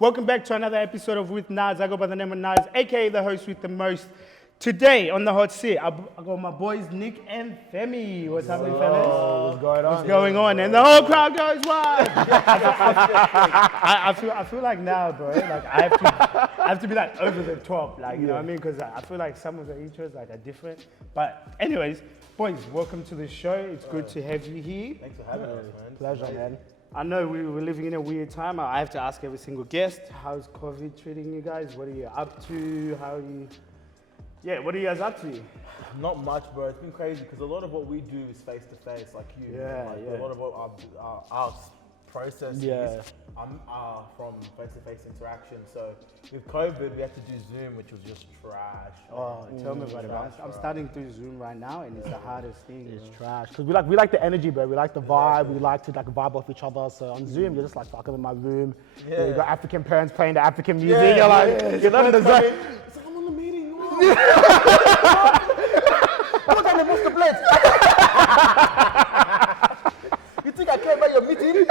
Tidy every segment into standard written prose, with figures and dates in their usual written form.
Welcome back to another episode of Withnaz. I go by the name of Naz, aka the host with the most. Today on the hot seat, I got my boys Nick and Femi. What's happening, fellas? What's going on? What's going on? And the whole crowd goes wild. I feel like now, bro. Like I have to be like over the top, like you know what I mean? Because I feel like some of the intros like are different. But anyways, boys, welcome to the show. It's good to have you here. Thanks for having us, man. Pleasure, man. I know we're living in a weird time. I have to ask every single guest, how's COVID treating you guys? What are you up to? What are you guys up to? Not much, bro. It's been crazy because a lot of what we do is face to face, like you. Yeah, like, yeah. A lot of what our processes are from face to face interaction. So with COVID, we had to do Zoom, which was just trash. Oh, tell me about it. I'm starting through Zoom right now, and it's the hardest thing. It's trash. Because we like the energy, bro. We like the vibe. We like to vibe off each other. So on Zoom, you're just like, fuck, I'm in my room. Yeah. You got African parents playing the African music. You're like, you're not in the zone. It's like, I'm on the meeting. Look at the most plates. You think I care about your meeting?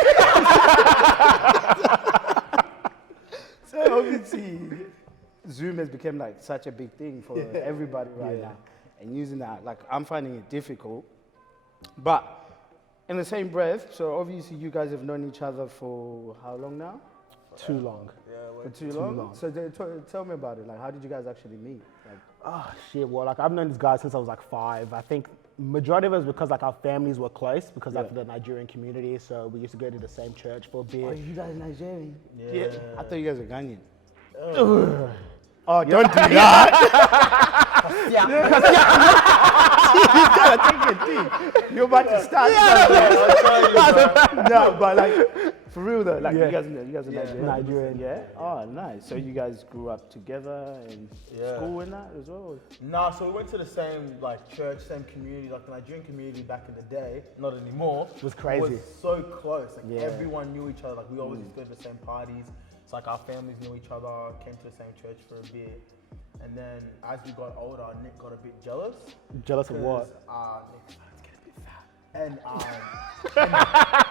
So obviously, Zoom has become like such a big thing for everybody right now. And using that, like I'm finding it difficult. But in the same breath, so obviously you guys have known each other for how long now? Too long. For too long? So tell me about it. Like, how did you guys actually meet? Like, Shit, well, like I've known this guy since I was like 5. I think majority of it was because like our families were close because of the Nigerian community. So we used to go to the same church for a bit. oh, you guys Nigerian? Yeah. I thought you guys were Ghanaian. Oh, Don't do that. You're about to start. No, but like for real though, like you guys are Nigerian. Nigerian. Yeah. Oh, nice. So you guys grew up together in school and that as well. Nah, so we went to the same like church, same community, like the Nigerian community back in the day, not anymore. It was crazy. It was so close. Like everyone knew each other. Like we always used to go to the same parties. It's like our families knew each other, came to the same church for a bit. And then as we got older, Nick got a bit jealous. Jealous of what? Nick started to get a bit fat. And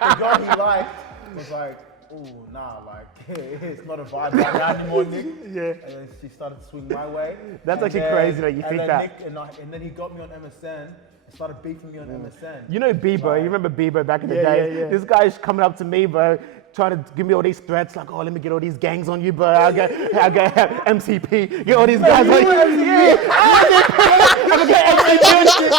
the girl he liked was like, ooh, nah, like, it's not a vibe right now anymore, Nick. Yeah. And then she started to swing my way. That's actually crazy that you think that. And then he got me on MSN and started beefing me on MSN. You know Bebo, you remember Bebo back in the Yeah, day? yeah, yeah. This guy's coming up to me, bro, trying to give me all these threats, like, oh, let me get all these gangs on you, bro. I get MCP, get all these guys on you. I'm gonna get MCP.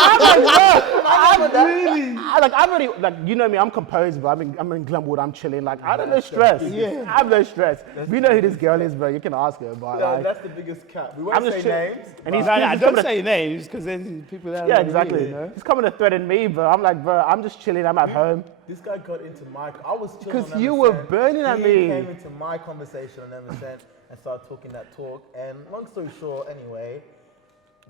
I'm already, like, you know me, I'm composed, bro. I'm in Glenwood, I'm chilling. Like, I don't know stress. I have no stress. We know who this girl is, bro. You can ask her, but Yeah, like, that's the biggest cat. We won't say names. and he's Don't say names because then people that yeah, exactly. He's coming to threaten me, bro. I'm like, bro, I'm just chilling. I'm at home. This guy got into my. I was chilling Because on you MSN. were burning at He me. came into my conversation on MSN and started talking that talk. And long story short, anyway,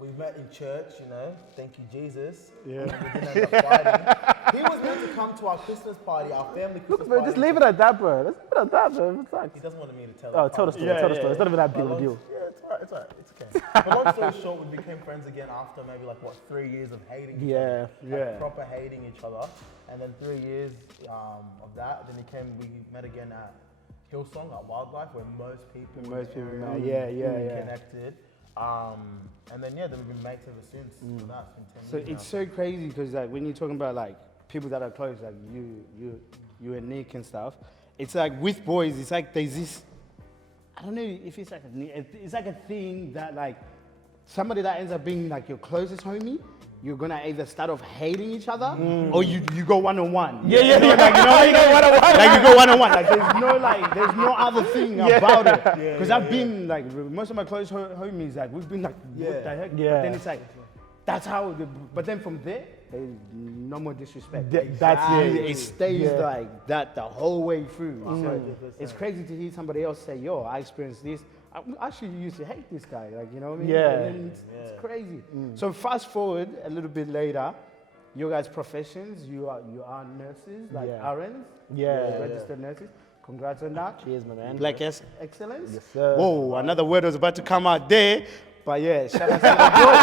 we met in church. You know, thank you Jesus. Yeah. And we didn't end up fighting. He was meant to come to our Christmas party, our family Christmas Look, bro, party. just leave it at that, bro. Let's leave it at that, bro. It's like, He doesn't want me to tell. oh, tell the story. Tell the story. It's not even that big of a deal. Yeah, it's alright. It's alright. It's okay. But long story short, we became friends again after maybe like 3 years of hating each other. Like, proper hating each other. And then 3 years of that, then we met again at Hillsong at Wildlife, where most people know. connected. And then then we've been mates ever since. So that's been 10 So years it's now. so crazy because like when you're talking about like people that are close, like you and Nick and stuff, it's like with boys, it's like there's this. I don't know if it's like it's like a thing that like somebody that ends up being like your closest homie, you're gonna either start off hating each other or you go one-on-one. Yeah. Like, you go one-on-one. Like you go one-on-one. Like there's no other thing about it. Because I've been like most of my close homies, like we've been like what the heck? Yeah. But then it's like that's how. But then from there, there's no more disrespect. That's it. It stays like that the whole way through. So it's crazy to hear somebody else say, "Yo, I experienced this. I actually used to hate this guy." Like, you know what I mean? Yeah. And then it's crazy. So fast forward a little bit later, your guys' professions. You are nurses, like RNs. Registered nurses. Congrats on that. Cheers, my man. Black excellence. Yes, sir. Whoa, another word was about to come out there. But yeah, shout out to the boys.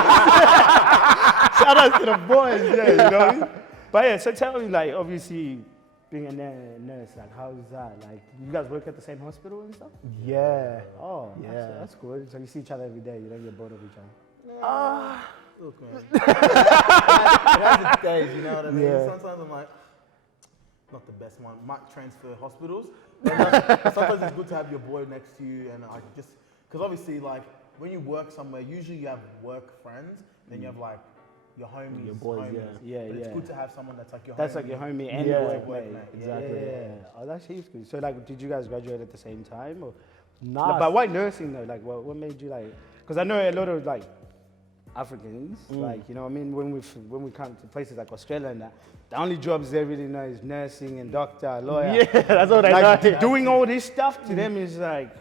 Shout out to the boys, yeah, you know. But yeah, so tell me, like, obviously, being a nurse, like how's that? Like, you guys work at the same hospital and stuff? Yeah. Oh, Yeah. that's good. So you see each other every day. You don't get bored of each other. Look, man. It has its days, you know what I mean? Yeah. Sometimes I'm like, not the best one. Might transfer hospitals. But sometimes it's good to have your boy next to you, and I just, because obviously, like, when you work somewhere, usually you have work friends, then you have like your homies, Your boys, homies. yeah. But it's Yeah. good to have someone that's like your That's homie. like your homie and Yeah. your workmate. Workmate. Exactly. Yeah. Oh, that's heaps good. So like, did you guys graduate at the same time, or? Nah. But why nursing though? Like, what made you like? Because I know a lot of like Africans, like, you know what I mean, when we come to places like Australia and that, the only jobs they really know is nursing and doctor, lawyer. Yeah, that's all they Like know. doing all this stuff to them is like,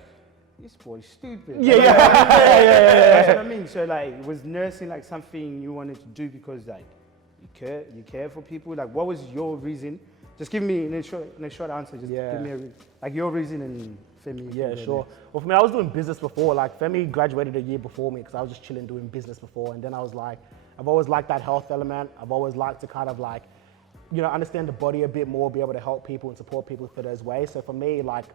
this boy's stupid. Yeah. That's what I mean. So like, was nursing like something you wanted to do because like you care for people? Like, what was your reason? Just give me in a short answer. Just give me like your reason and Femi. Yeah, sure. Well, for me, I was doing business before. Like, Femi graduated a year before me because I was just chilling doing business before. And then I was like, I've always liked that health element. I've always liked to kind of like, you know, understand the body a bit more, be able to help people and support people for those ways. So for me, like,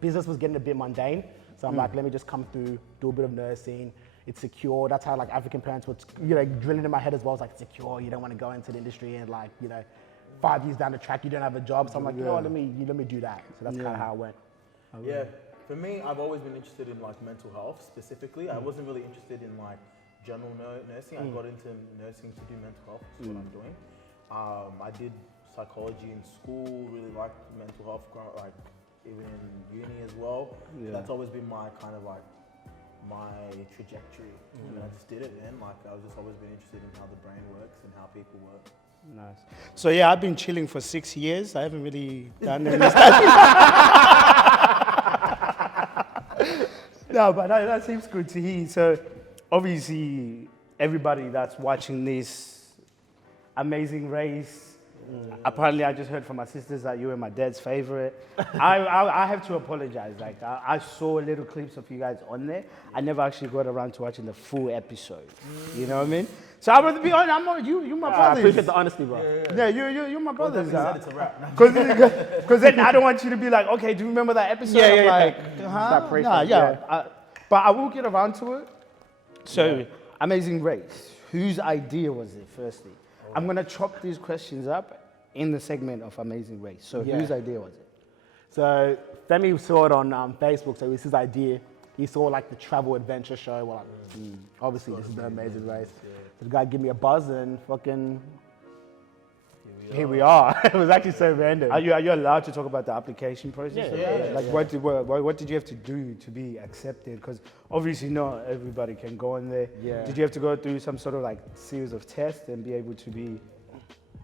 business was getting a bit mundane. So I'm like, let me just come through, do a bit of nursing. It's secure. That's how like African parents would, you know, drilling in my head as well. It's like, it's secure. You don't want to go into the industry and like, you know, 5 years down the track, you don't have a job. So I'm like, you know what, let me do that. So that's kind of how it went. Yeah, for me, I've always been interested in like mental health specifically. I wasn't really interested in like general nursing. I got into nursing to do mental health, which is what I'm doing. I did psychology in school, really liked mental health, like even in uni as well. So that's always been my kind of like my trajectory. And I just did it, man. Like I've just always been interested in how the brain works and how people work. Nice. So yeah, I've been chilling for 6 years. I haven't really done any stuff. No, but that seems good to hear. So obviously, everybody that's watching this Amazing Race, apparently I just heard from my sisters that you were my dad's favorite. I have to apologize. Like I saw little clips of you guys on there. I never actually got around to watching the full episode. You know what I mean? So I'm gonna be honest. You my brothers. I appreciate the honesty, bro. Yeah, you're my brothers. Said it's a wrap. Because then I don't want you to be like, okay, do you remember that episode? I'm like, That praise nah, them, yeah. But I will get around to it. So, Amazing Race. Whose idea was it, firstly? I'm going to chop these questions up in the segment of Amazing Race. So, whose idea was it? So Femi saw it on Facebook, so it was his idea. He saw like the travel adventure show. Well, like, obviously this is the Amazing Race. So the guy gave me a buzz and fucking here we are. It was actually so random. Are you allowed to talk about the application process? Yeah. Like, what did you have to do to be accepted? Because obviously not everybody can go in there. Yeah. Did you have to go through some sort of like series of tests and be able to be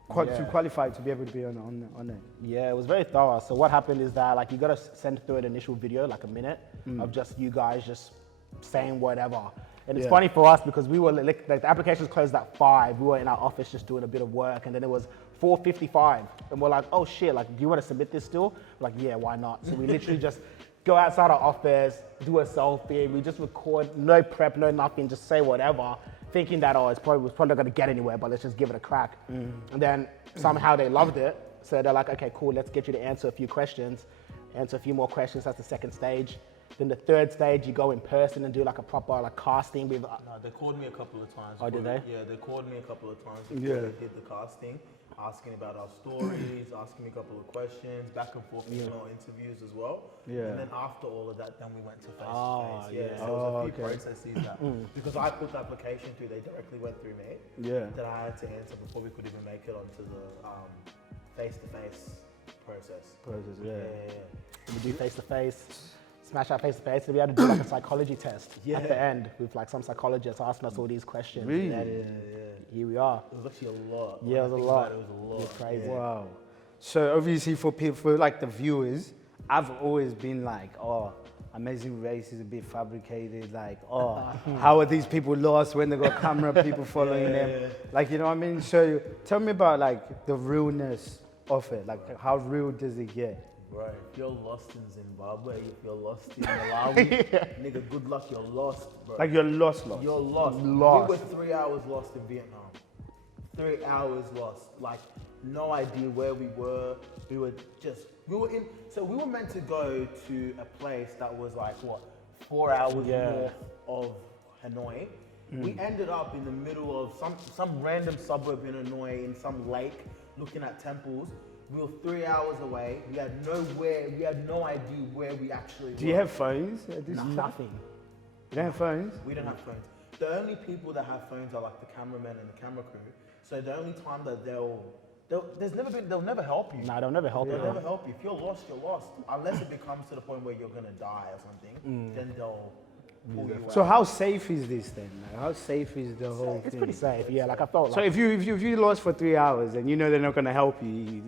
to qualify to be able to be on it? Yeah, it was very thorough. So what happened is that like you got to send through an initial video, like a minute, of just you guys just saying whatever. And it's funny for us because we were like the applications closed at 5. We were in our office just doing a bit of work, and then it was 4:55, and we're like, oh shit, like do you want to submit this still? We're like, yeah, why not? So we literally just go outside our office, do a selfie, we just record, no prep, no nothing, just say whatever, thinking that we're probably not gonna get anywhere, but let's just give it a crack. And then somehow they loved it, so they're like, okay, cool, let's get you to answer a few questions, answer a few more questions. That's the second stage. Then the third stage, you go in person and do like a proper like casting with. No, they called me a couple of times. Oh, did they? Yeah, they called me a couple of times before they did the casting, asking about our stories, asking me a couple of questions, back and forth email interviews as well. Yeah. And then after all of that, then we went to face-to-face. Yeah, so it was a few processes that, because I put the application through, they directly went through me. Yeah. That I had to answer before we could even make it onto the face-to-face process. Yeah. We do face to face, smash out face to face. So we had to do like a psychology test at the end with like some psychologists asking us all these questions. Really? And here we are. It was actually a lot. Yeah, it was a lot. It was a lot. It was crazy. Wow. So obviously for people, for like the viewers, I've always been like, oh, Amazing Race is a bit fabricated. Like, oh, how are these people lost when they got camera people following them? Like, you know what I mean? So tell me about like the realness of it. Like, how real does it get? Right. If you're lost in Zimbabwe, if you're lost in Malawi, nigga, good luck, you're lost, bro. Like, you're lost. You're lost. Lost. We were 3 hours lost in Vietnam. 3 hours lost. Like, no idea where we were. We were meant to go to a place that was like, 4 hours north of Hanoi. We ended up in the middle of some random suburb in Hanoi, in some lake, looking at temples. We were 3 hours away. We had no idea where we actually were. Do you have phones at this time? Nothing. You don't have phones? We don't have phones. The only people that have phones are like the cameramen and the camera crew. So the only time that they'll never help you. Nah, they'll never help They'll you. never help you. If you're lost, you're lost. Unless it becomes to the point where you're gonna die or something, then they'll pull you out. So how safe is this then? Like, how safe is the whole It's thing? pretty safe. Yeah, like I felt So like. if you lost for 3 hours and you know they're not gonna help you,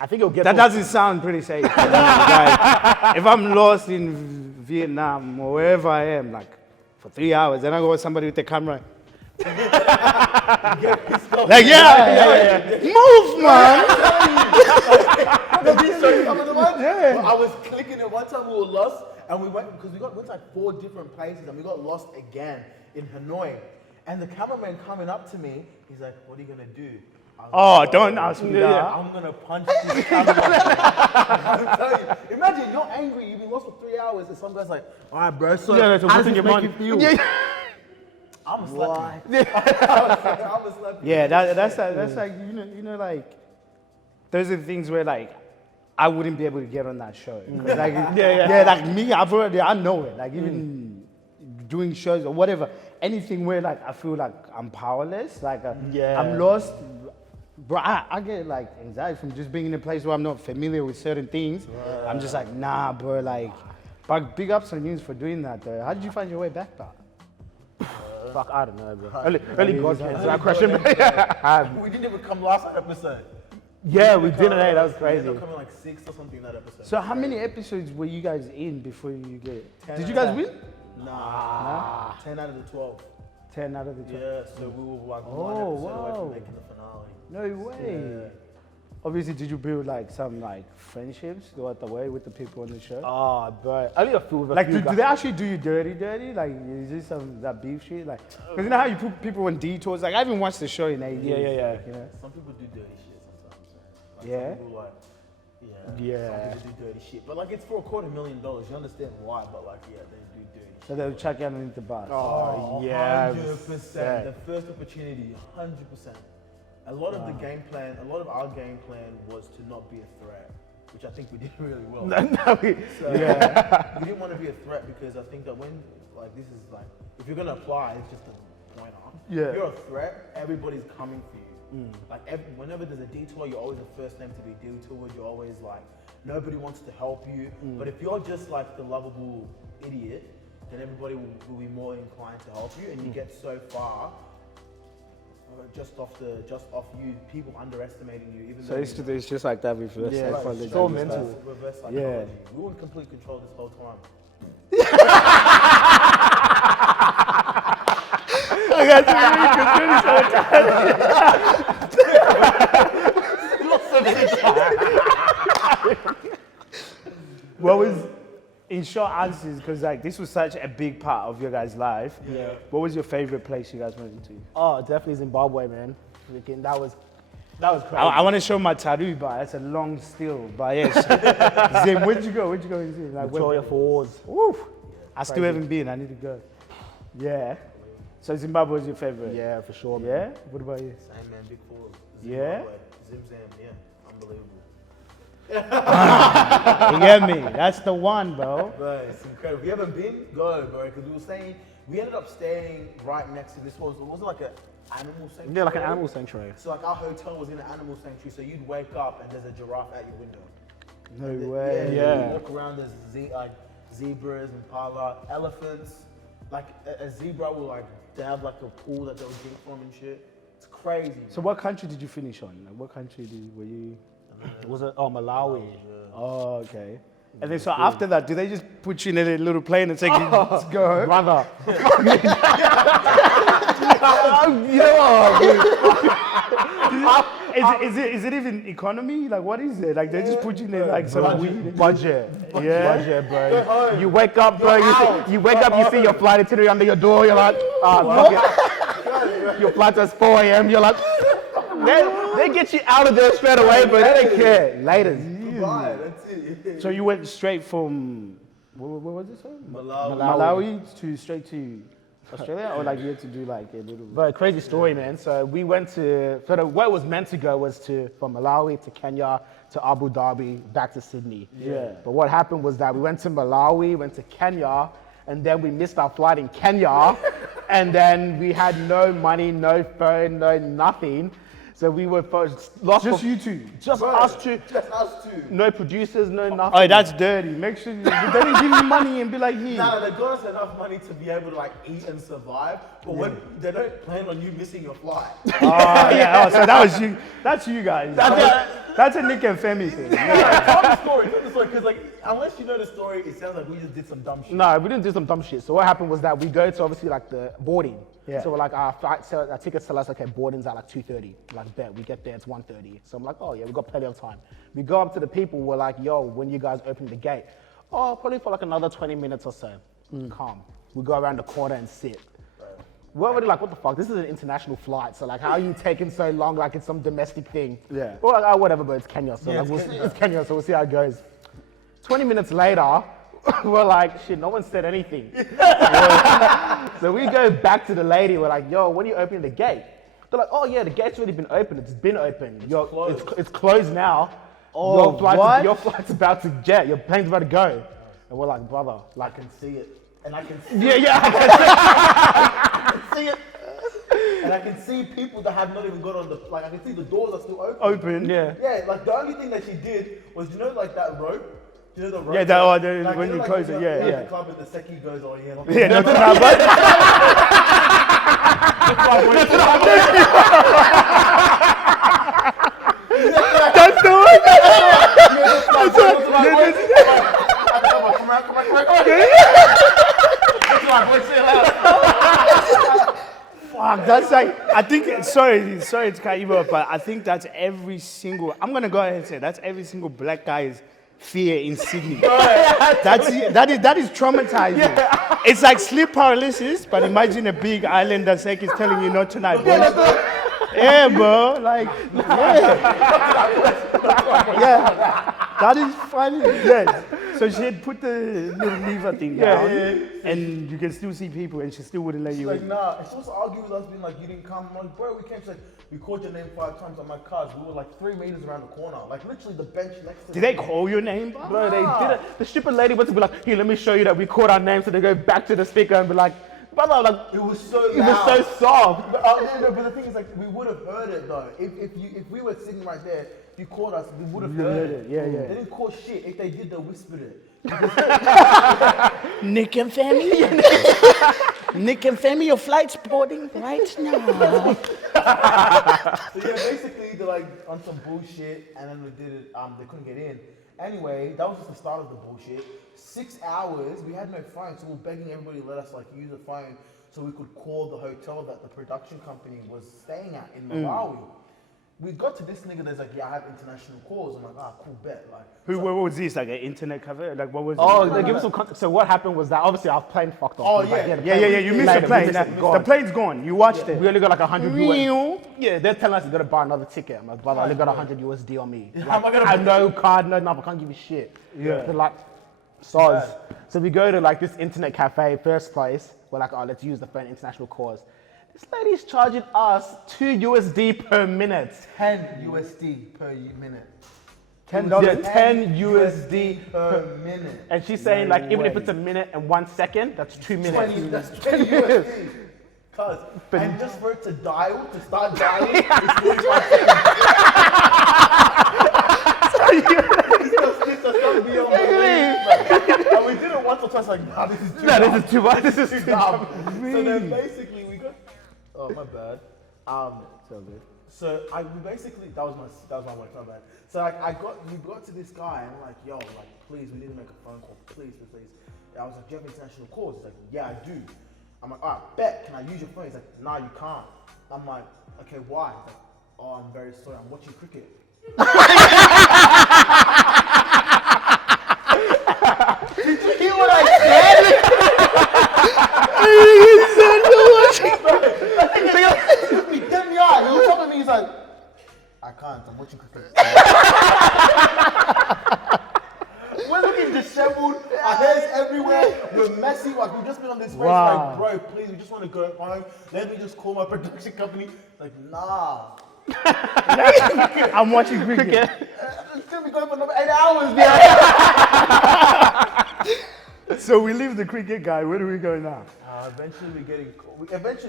I think it'll get. that to- doesn't sound pretty safe. Like, if I'm lost in Vietnam or wherever I am, like for 3 hours, then I go with somebody with a camera. Like move, man. I was clicking it one time. We were lost, and we went because we went to like 4 different places, and we got lost again in Hanoi. And the cameraman coming up to me, he's like, "What are you gonna do?" I was Oh, like, don't ask me that. I'm gonna punch this cameraman. I'm telling you. Imagine you're angry. You've been lost for 3 hours, and some guy's like, "All right, bro. So Yeah, so how what's does in this your make mind? you feel?" I'm a slap you. I'm a slap you. Yeah, that's like you know like those are the things where like I wouldn't be able to get on that show. 'Cause, like like me, I know it. Like even doing shows or whatever, anything where like I feel like I'm powerless, like I'm lost. Bro, I get like anxiety from just being in a place where I'm not familiar with certain things. I'm just like, nah, bro. Like, but big ups on you for doing that, though. How did you find your way back, though? Fuck, I don't know, bro. Only God can answer that question. We didn't even come last episode. Yeah, we didn't. Hey, that was We crazy. ended up coming like 6 or something in that episode. So how many episodes were you guys in before you get? 10 Did you out guys of win? 10. Nah. 10 out of the 12. 10 out of the 12. Yeah, so we were like Oh, one episode away wow. from making the finale. No way. Yeah. Obviously, did you build like some like friendships throughout the way with the people on the show? Oh, bro. Only a few with a Like, few do guys. they actually do you dirty? Like, is this some that beef shit? Like, because you know how you put people on detours? Like, I haven't watched the show in 8 years. Yeah. Like, you know? Some people do dirty shit sometimes. Like, Yeah? Some people like, Yeah. Some people do dirty shit. But like, it's for $250,000. You understand why, but like, yeah, they do dirty shit. So they'll chuck you underneath the bus. Oh, yeah. 100%. The first opportunity, 100%. A lot of the game plan, a lot of our game plan was to not be a threat, which I think we did really well. So, we didn't want to be a threat because I think that when, like, this is like, if you're going to apply, it's just a pointer. Yeah. If you're a threat, everybody's coming for you. Like, whenever there's a detour, you're always the first name to be detoured. You're always like, nobody wants to help you. But if you're just like the lovable idiot, then everybody will be more inclined to help you, and you get so far just off you, people underestimating you. Even So though it's just like that with Yeah, psychology. so and mental. stuff. reverse psychology. Yeah. We were in complete control this whole time. I got you. What was, in short answers, because like this was such a big part of your guys' life. Yeah. What was your favorite place you guys went to? Oh, definitely Zimbabwe, man. Freaking, that was crazy. I want to show my tattoo, but that's a long still. But yes, Zim, where'd you go? Where'd you go in Zim? Like, Victoria Falls. Woo! I still Crazy. haven't been. I need to go. Yeah. So Zimbabwe was your favorite? Yeah, for sure, man. Yeah? What about you? Same man, big four. Yeah? Zim, yeah, unbelievable. You get me? That's the one, bro. Bro, it's incredible. If you haven't been, go, bro. Because we ended up staying right next to this. It wasn't like an animal sanctuary. Yeah, like an animal sanctuary. So like our hotel was in an animal sanctuary. So you'd wake up and there's a giraffe at your window. No way. Yeah. You walk around, there's zebras, impala, elephants. Like a zebra will like, they have like a pool that they'll drink from and shit. It's crazy. So what country did you finish on? Like, what country were you? Was it? Oh, Malawi. Oh, okay. And then so after that, do they just put you in a little plane and say, let's go? Brother. Is it even economy? Like, what is it? Like, they just put you in like some weed. Budget. Yeah. Budget, bro. You wake up, bro. You wake up, you see your flight itinerary under your door. You're like, fuck it. Your flight at 4 a.m. You're like, They They get you out of there straight away, but they don't care. Later. Goodbye, that's it. So you went straight from what was it? Malawi to straight to Australia, or like you had to do like a little. But crazy story, man. So we went to, what was meant to go was from Malawi to Kenya to Abu Dhabi, back to Sydney. Yeah. But what happened was that we went to Malawi, went to Kenya, and then we missed our flight in Kenya, and then we had no money, no phone, no nothing. So we were lost. Just you two. Just us two. Just us two. No producers, no nothing. Oh, that's dirty. Make sure they didn't give you money and be like, here. Nah, they got us enough money to be able to like eat and survive, but when they don't plan on you missing your flight. Oh, yeah. Oh, so that was you. That's you guys. That's a Nick and Femi thing. Tell the story, because like unless you know the story, it sounds like we just did some dumb shit. No, we didn't do some dumb shit. So what happened was that we go to obviously like the boarding. Yeah. So we're like, our tickets tell us, okay, boarding's at like 2:30. Like, bet, we get there, it's 1:30. So I'm like, oh yeah, we've got plenty of time. We go up to the people, we're like, yo, when you guys open the gate? Oh, probably for like another 20 minutes or so. Calm. We go around the corner and sit. We're already like, what the fuck? This is an international flight. So like, how are you taking so long? Like it's some domestic thing. Yeah. We're like, oh, whatever, but it's Kenya. So Yeah, like, it's Kenya. it's Kenya, so we'll see how it goes. 20 minutes later, we're like, shit, no one said anything. So we go back to the lady, we're like, yo, when are you opening the gate? They're like, oh yeah, the gate's already been opened. It's been opened. It's closed now. Oh, Your flight's about to jet. Your plane's about to go. And we're like, brother, like, I can see it, and I can see I can see it. And I can see people that have not even got on the, like I can see the doors are still open. Open. Yeah. Yeah, like the only thing that she did was, you know, like that rope? You know the rope? Yeah, Like, when you you know, close like, it, you know, yeah, like yeah. the club and the secchi goes, oh yeah. Like, Yeah, no, but that's the one. Fuck, that's like, I think, sorry to cut you off, but I think that's every single, I'm gonna go ahead and say, that's every single black guy's fear in Sydney. that is traumatizing. It's like sleep paralysis, but imagine a big islander sec is telling you not tonight, boys. Yeah, bro, like, yeah, that is funny, yes. So she had put the little lever thing down, and you can still see people, and she still wouldn't let you like, in. nah, she was arguing with us, being like, you didn't come. I'm like, bro, we came. She's like, we called your name 5 times on my cars. We were like 3 meters around the corner, like literally the bench next to. Did they call your name, bro? Bro, they did it. The stupid lady wants to be like, here, let me show you that we called our names. So they go back to the speaker and be like, brother, like, It was so loud. it was so soft. But, no, but the thing is, like, we would have heard it though. If we were sitting right there, if you called us, we would have heard it. Yeah. They didn't call shit. If they did, they whispered it. Nick and Femi? Nick and Femi, your flight's boarding right now. So yeah, basically they're like on some bullshit, and then we did it. They couldn't get in. Anyway, that was just the start of the bullshit. 6 hours, we had no phone, so we were begging everybody to let us like use a phone so we could call the hotel that the production company was staying at in Malawi. We got to this nigga that's like, yeah, I have international calls. I'm like, ah, cool, bet. Like, What was this, like an internet cover? Like, what was Oh, it? they give us some context. So what happened was that obviously our plane fucked off. Oh, It was like, yeah. the Yeah, you missed later, the plane. we missed it, The gone. plane's gone. You watched it. We only got like 100 Meow. Yeah, they're telling us you gotta buy another ticket. I'm like, brother, I only got 100 USD on me. how am I gonna I have no card, no nothing, I can't give you shit. Yeah. They're like, soz. So we go to like this internet cafe, first place. We're like, oh, let's use the phone, international calls. This lady's charging us 2 USD per minute. 10 USD per minute. $10? Yeah, 10 USD per minute. And she's saying like, even if way. it's a minute and 1 second, that's 2 minutes. 20, that's 20 USD. Cuz, and just for it to dial, to start dialing, it's 45 seconds. This does not be on my way. And we did it once or twice, like, nah, this is too dumb. This is too much. This is too dumb. dumb. So then basically we got, oh my bad. So good. So we basically, that was my work, my bad. So like we got to this guy and I'm like, yo, like please, we need to make a phone call, please. And I was like, do you have international calls? He's like, yeah, I do. I'm like, all right, bet, can I use your phone? He's like, nah, you can't. I'm like, okay, why? He's like, oh, I'm very sorry, I'm watching cricket. Did you hear what I said? He did me out. He was talking to me, he's like, I food. Our hair's everywhere. We're messy. Like we've just been on this race. Like, bro, please, we just want to go home. Let me just call my production company. Like, nah. I'm watching cricket. It's gonna be going for another 8 hours, man. So we leave the cricket guy. Where do we go now? Eventually,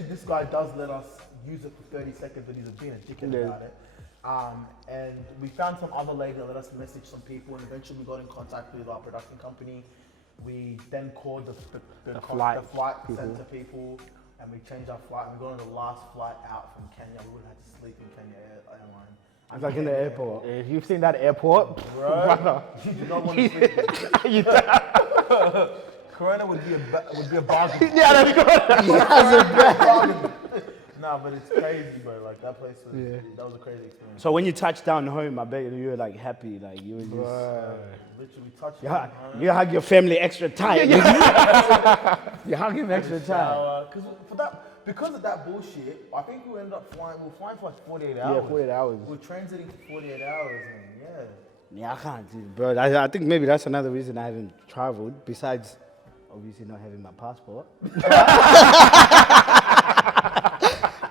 this guy does let us use it for 30 seconds, but he's being a dickhead about it. And we found some other lady that let us message some people, and eventually we got in contact with our production company. We then called the flight center people, and we changed our flight. And we got on the last flight out from Kenya. We wouldn't have to sleep in Kenya Airline. It's like in the airport. If you've seen that airport, brother, you do not want to sleep. Corona would be a bargain. Yeah, that's good. Nah, but it's crazy, bro. Like that place was, that was a crazy experience. So when you touched down home, I bet you were like happy, like you were just. Literally touched down home. You hug your family extra tight. You hug him extra tight. Because of that bullshit, I think we ended up flying. We were flying for like 48 hours. Yeah, 48 hours. We were transiting for 48 hours, and Yeah, I can't do it, bro. I think maybe that's another reason I haven't traveled, besides obviously not having my passport.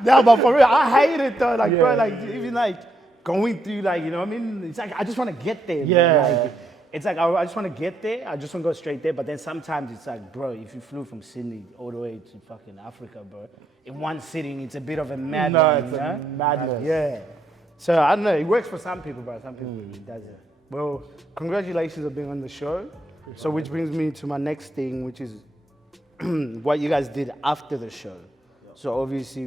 No, but for real, I hate it though. Like, bro, like even like going through, like, you know what I mean? It's like I just want to get there. Yeah. Man. Like, it's like I just want to get there. I just want to go straight there. But then sometimes it's like, bro, if you flew from Sydney all the way to fucking Africa, bro, in one sitting, it's a bit of a madness. No, it's a madness. Yeah. So I don't know. It works for some people, but some people it doesn't. Well, congratulations on being on the show. So which brings me to my next thing, which is what you guys did after the show. So obviously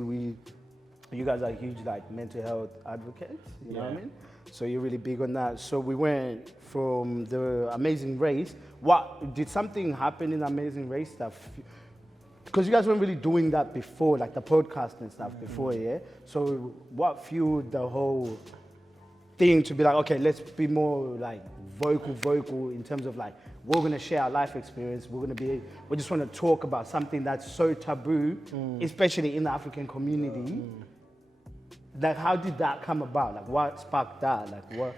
you guys are huge like mental health advocates, you know what I mean? So you're really big on that. So we went from the Amazing Race. What did something happen in Amazing Race stuff? Because you guys weren't really doing that before, like the podcast and stuff before, yeah? So what fueled the whole thing to be like, okay, let's be more like vocal in terms of like, we're gonna share our life experience. We just want to talk about something that's so taboo, especially in the African community. Like, how did that come about? Like, what sparked that? Like,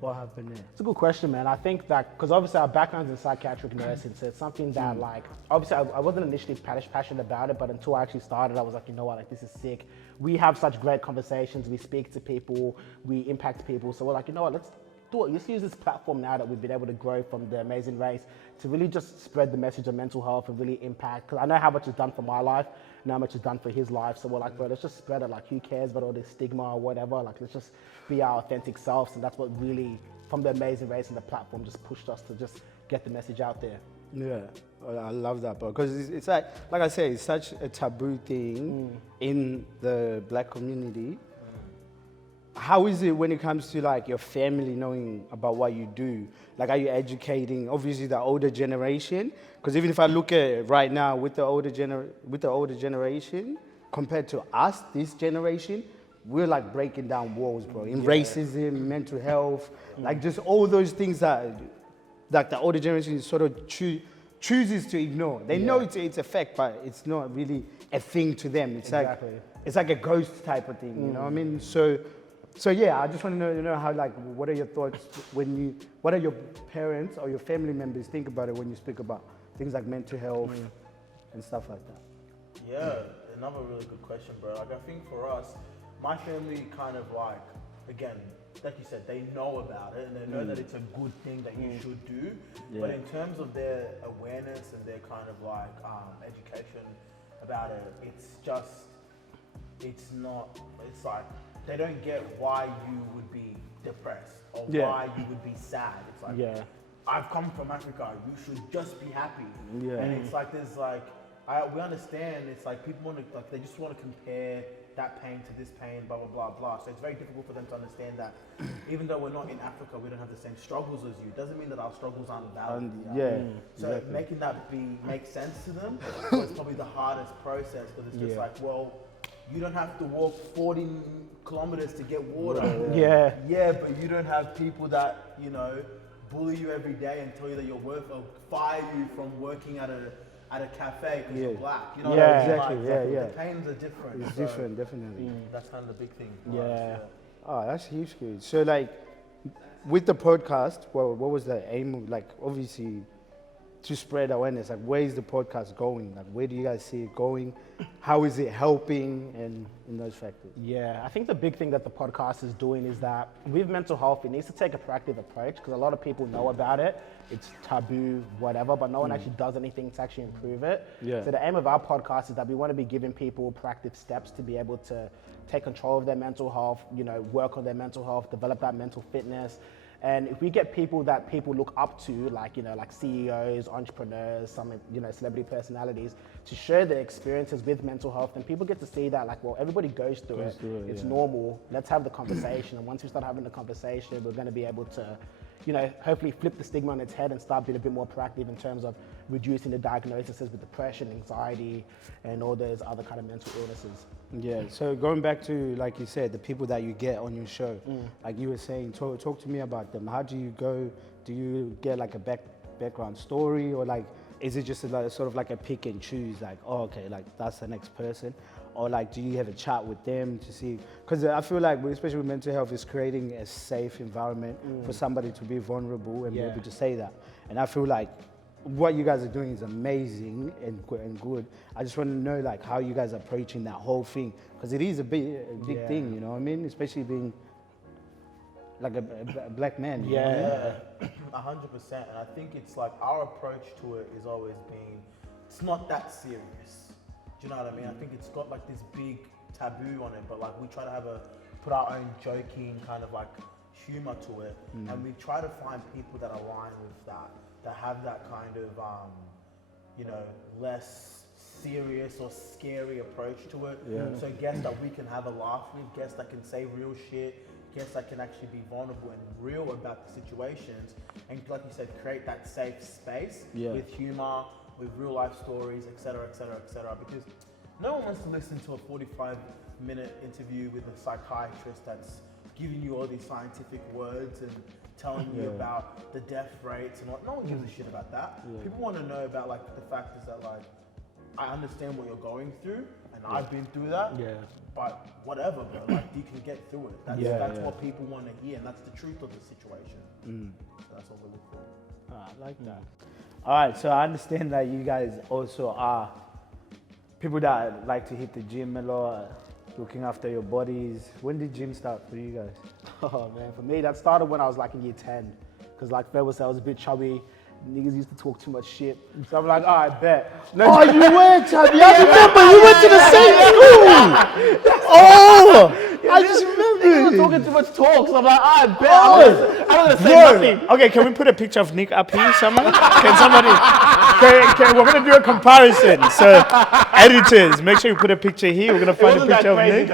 what happened there? It's a good question, man. I think that, because obviously our background's in psychiatric nursing, so it's something that like, obviously I wasn't initially passionate about it, but until I actually started, I was like, you know what, like this is sick. We have such great conversations, we speak to people, we impact people, so we're like, you know what, let's do it. Let's use this platform now that we've been able to grow from the Amazing Race to really just spread the message of mental health and really impact, because I know how much it's done for my life, and how much it's done for his life, so we're like, bro, let's just spread it. Like, who cares about all this stigma or whatever? Like, let's just be our authentic selves, and that's what really, from the Amazing Race and the platform, just pushed us to just get the message out there. Yeah, I love that, bro. Because it's like I say, it's such a taboo thing in the black community. How is it when it comes to like your family knowing about what you do? Like, are you educating obviously the older generation? Because even if I look at it right now with the older generation compared to us, this generation, we're like breaking down walls, bro. In racism, mental health, like just all those things that like the older generation sort of chooses to ignore. They know it's a fact, but it's not really a thing to them. It's like a ghost type of thing, you know what I mean? So yeah, I just want to know how, like, what are your thoughts what are your parents or your family members think about it when you speak about things like mental health and stuff like that? Yeah, another really good question, bro. Like, I think for us, my family kind of like, again, like you said, they know about it and they know that it's a good thing that you should do. Yeah. But in terms of their awareness and their kind of like education about it, it's like, they don't get why you would be depressed or why you would be sad. It's like, I've come from Africa, you should just be happy. Yeah. And it's like, there's like, we understand, it's like people want to, like, they just want to compare that pain to this pain, blah, blah, blah, blah. So it's very difficult for them to understand that even though we're not in Africa, we don't have the same struggles as you. It doesn't mean that our struggles aren't valid. So making that make sense to them was probably the hardest process, because it's just like, well, you don't have to walk 40 kilometers to get water. Yeah, but you don't have people that, you know, bully you every day and tell you that you're worth, or fire you from working at a cafe because you're black. You know, exactly. The pains are different. It's different, definitely. That's kind of the big thing. Oh, that's huge, good. So, like, with the podcast, well, what was the aim of, like, obviously, to spread awareness? Like, where is the podcast going? Like, where do you guys see it going? How is it helping, and in those factors? Yeah, I think the big thing that the podcast is doing is that with mental health, it needs to take a proactive approach because a lot of people know about it. It's taboo, whatever, but no one actually does anything to actually improve it. Yeah. So the aim of our podcast is that we want to be giving people proactive steps to be able to take control of their mental health, you know, work on their mental health, develop that mental fitness. And if we get people that people look up to, like, you know, like CEOs, entrepreneurs, some, you know, celebrity personalities, to share their experiences with mental health, then people get to see that, like, well, everybody goes through it. It's normal. Let's have the conversation. And once we start having the conversation, we're going to be able to, you know, hopefully flip the stigma on its head and start being a bit more proactive in terms of reducing the diagnoses with depression, anxiety, and all those other kind of mental illnesses. Yeah, so going back to, like you said, the people that you get on your show, like you were saying, talk to me about them. How do you go? Do you get like a background story, or like, is it just like, sort of like a pick and choose, like, oh, okay, like that's the next person? Or like, do you have a chat with them to see? Because I feel like, especially with mental health, is creating a safe environment for somebody to be vulnerable and be able to say that. And I feel like what you guys are doing is amazing and good. I just want to know like how you guys are approaching that whole thing, because it is a big thing, you know what I mean? Especially being like a black man. You know what I mean? 100%. And I think it's like our approach to it is always being, it's not that serious. Do you know what I mean? I think it's got like this big taboo on it, but like we try to put our own joking kind of like humor to it, and we try to find people that align with that have that kind of, you know, less serious or scary approach to it. So guests that we can have a laugh with, guests that can say real shit, guests that can actually be vulnerable and real about the situations, and like you said, create that safe space with humor, with real life stories, etc., etc., etc. Because no one wants to listen to a 45-minute interview with a psychiatrist that's giving you all these scientific words and telling you about the death rates and what. No one gives a shit about that. People want to know about like the fact is that like, I understand what you're going through and I've been through that. But whatever, bro. Like you can get through it. That's what people want to hear, and that's the truth of the situation. So that's what we look for. I like that. All right, so I understand that you guys also are people that like to hit the gym a lot, looking after your bodies. When did gym start for you guys? Oh man, for me that started when I was like in year 10, because like Femi was, I was a bit chubby. Niggas used to talk too much shit, so I'm like, oh, I bet. Oh, you were chubby. I remember you went to the same school. Oh, I just remember. You were talking too much talk, so I'm like, oh, I bet. I'm gonna say nothing. Okay, can we put a picture of Nick up here, someone? Can somebody? We're gonna do a comparison. So, editors, make sure you put a picture here. We're gonna find a picture of Nick.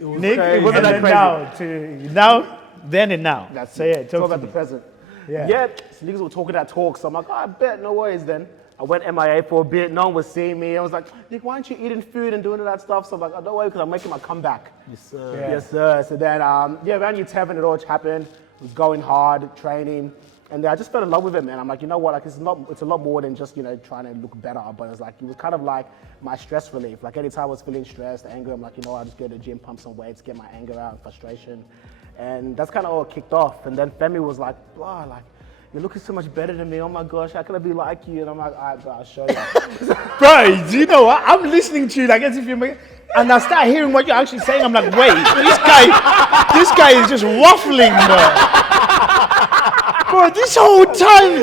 Nick, it wasn't that crazy. Now, then and now. That's so yeah, talk about the present. Yeah, so niggas were talking that talk, so I'm like, oh, I bet, no worries then. I went MIA for a bit, no one was seeing me. I was like, Nick, why aren't you eating food and doing all that stuff? So I'm like, oh, don't worry, because I'm making my comeback. Yes, sir. Yes, sir. So then, around year 7, it all happened. I was going hard, training, and I just fell in love with it, man. I'm like, you know what, like it's a lot more than just, you know, trying to look better, but it was kind of like my stress relief. Like anytime I was feeling stressed, anger, I'm like, you know, I'll just go to the gym, pump some weights, get my anger out and frustration. And that's kind of all kicked off. And then Femi was like, blah, like, you're looking so much better than me. Oh my gosh, how can I be like you? And I'm like, all right, bro, I'll show you. Bro, do you know what? I'm listening to you like as if you're making, and I start hearing what you're actually saying. I'm like, wait, this guy is just waffling, bro. Bro, this whole time,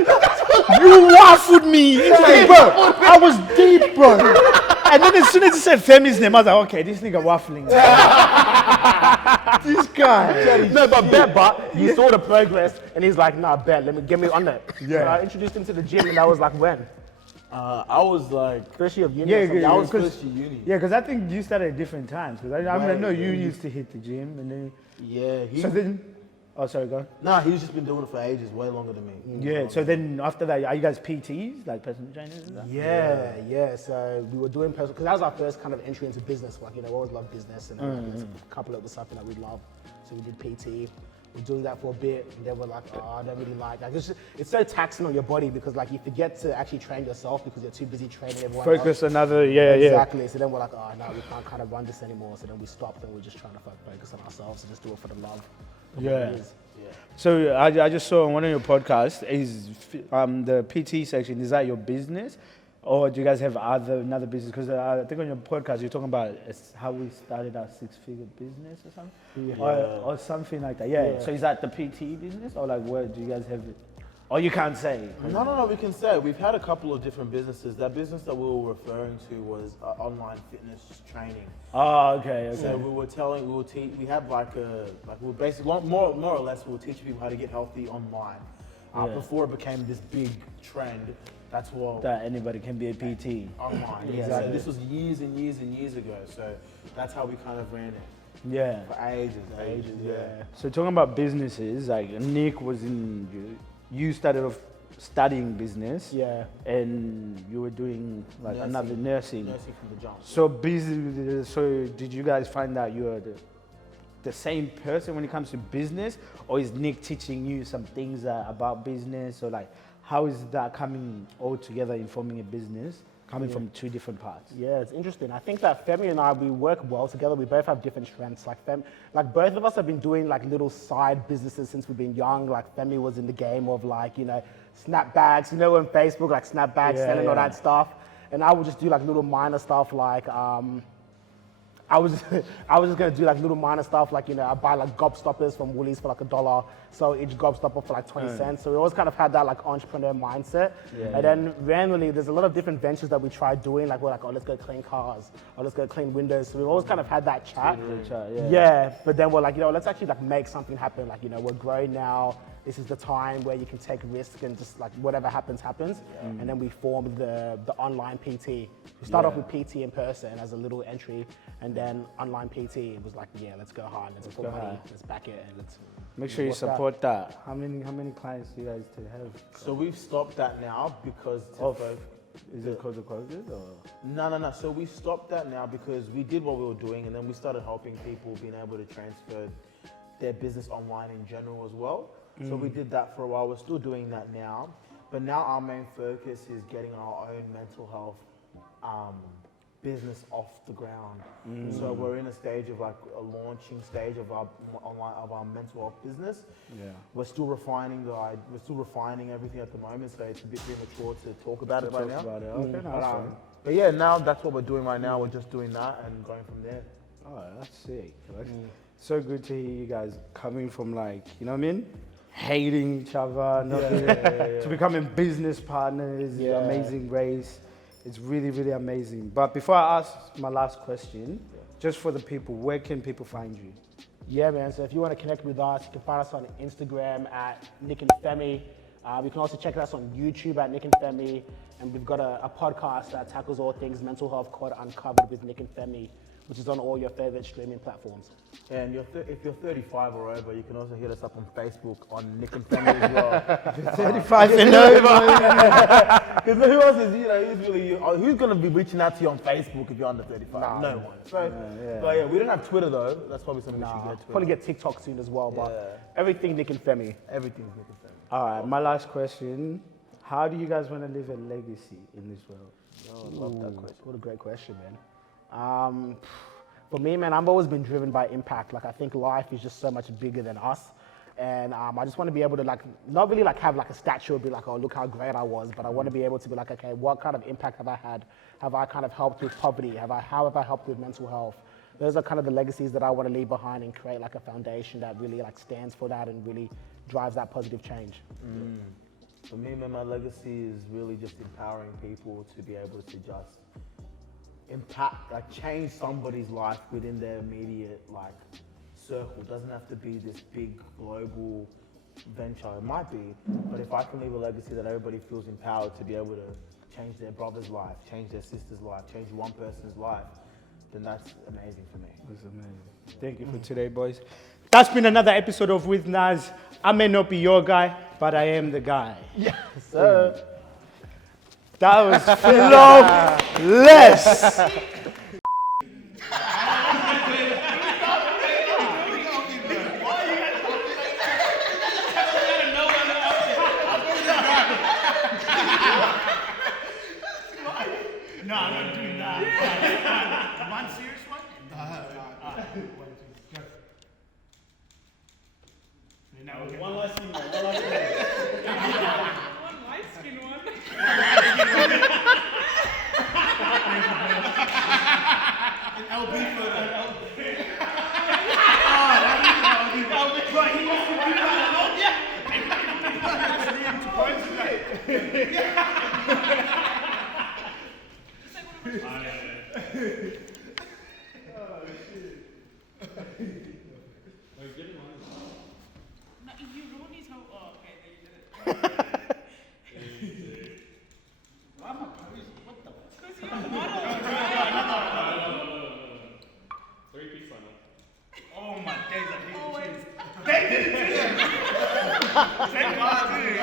you waffled me. Bro, I was deep, bro. And then as soon as he said Femi's name, I was like, okay, this nigga waffling. This guy. No, but you saw the progress, and he's like, nah, bet, get me on that. So I introduced him to the gym, and that was like when? I was like first year of uni. I was first year uni. Yeah, because I think you started at different times. Because I know you used to hit the gym, and then. Yeah. Oh, sorry, go on. Nah, he's just been doing it for ages, way longer than me. Yeah, so then after that, are you guys PTs, like personal trainers? Yeah. So we were doing personal, because that was our first kind of entry into business. Like, you know, we always loved business, and a couple of the stuff that we love. So we did PT. We're doing that for a bit, and then we're like, oh, I don't really like. It's so taxing on your body because like you forget to actually train yourself because you're too busy training everyone else. Focus another, Exactly. So then we're like, oh no, we can't kind of run this anymore. So then we stopped and we're just trying to focus on ourselves and just do it for the love. Yeah. Yeah. So I just saw on one of your podcasts is the PT section. Is that your business, or do you guys have another business? Because I think on your podcast you're talking about how we started our 6-figure business or something, or something like that. Yeah. So is that the PT business, or like where do you guys have it? Or you can't say. No, we can say. We've had a couple of different businesses. That business that we were referring to was online fitness training. Oh, okay. So we had we were basically, more or less, we were teaching people how to get healthy online. Before it became this big trend, that's what... That anybody can be a PT. Online, exactly. So this was years and years and years ago. So that's how we kind of ran it. Yeah. For ages, yeah. So talking about businesses, like Nick was you started off studying business, and you were doing like another nursing from the jump. So busy. So did you guys find that you are the same person when it comes to business, or is Nick teaching you some things about business, or like how is that coming all together in forming a business? Coming from two different parts. Yeah, it's interesting. I think that Femi and I, we work well together. We both have different strengths. Like both of us have been doing like little side businesses since we've been young. Like Femi was in the game of like, snapbacks, on Facebook, like snapbacks, selling all that stuff. And I would just do like little minor stuff like, I was just gonna do like little minor stuff like, I buy like gobstoppers from Woolies for like $1, so each gobstopper for like 20 cents. So we always kind of had that like entrepreneur mindset. And then randomly, there's a lot of different ventures that we tried doing. Like we're like, oh, let's go clean cars, or let's go clean windows. So we've always kind of had that chat. But then we're like, let's actually like make something happen. Like, we're growing now. This is the time where you can take risk and just like whatever happens, happens. And then we formed the online PT. We started off with PT in person as a little entry, and then online PT was like, let's go hard, let's put money, let's back it, and let's make sure you support that. How many clients do you guys have? So we've stopped that now because is it because of COVID or? No. So we stopped that now because we did what we were doing, and then we started helping people being able to transfer their business online in general as well. So we did that for a while. We're still doing that now, but now our main focus is getting our own mental health business off the ground. So we're in a stage of like a launching stage of our mental health business. We're still refining everything at the moment, so it's a bit premature to talk about it right now. But yeah, now that's what we're doing right now. We're just doing that and going from there. Oh, that's sick. So good to hear you guys coming from like, hating each other, to becoming business partners. Amazing race. It's really, really amazing. But before I ask my last question, just for the people, where can people find you? Yeah, man. So if you want to connect with us, you can find us on Instagram at Nick and Femi. You can also check us on YouTube at Nick and Femi. And we've got a podcast that tackles all things mental health called Uncovered with Nick and Femi, which is on all your favorite streaming platforms. And if you're 35 or over, you can also hit us up on Facebook on Nick and Femi as well. 35 and over. Because who else is, who's going to be reaching out to you on Facebook if you're under 35? No one. So, but yeah, we don't have Twitter though. That's probably something we should get. Probably get TikTok soon as well, but everything Nick and Femi. Everything's Nick and Femi. All right, my last question. How do you guys want to leave a legacy in this world? Oh, I love that question. What a great question, man. For me, man, I've always been driven by impact. Like, I think life is just so much bigger than us. And I just want to be able to like, not really like have like a statue and be like, oh, look how great I was, but I want to be able to be like, okay, what kind of impact have I had? Have I kind of helped with poverty? How have I helped with mental health? Those are kind of the legacies that I want to leave behind and create like a foundation that really like stands for that and really drives that positive change. For me, man, my legacy is really just empowering people to be able to just impact, like change somebody's life within their immediate like circle. It doesn't have to be this big global venture. It might be, but if I can leave a legacy that everybody feels empowered to be able to change their brother's life, change their sister's life, change one person's life, then that's amazing for me. That's amazing. Thank you for today, boys. That's been another episode of Withnaz. I may not be your guy, but I am the guy. Yes, sir. That was flawless. No, I'm not doing that. One serious one? Now One last thing, man. One last thing. One light skin one. LB for that. But he used to do that a lot. Yeah. No, if you ruin his whole. Oh, okay, there you did it. Why am I posing? What the? Because you're a model, right? Three-piece final. Oh my days, I hate Always. They did it to you. Same class, dude.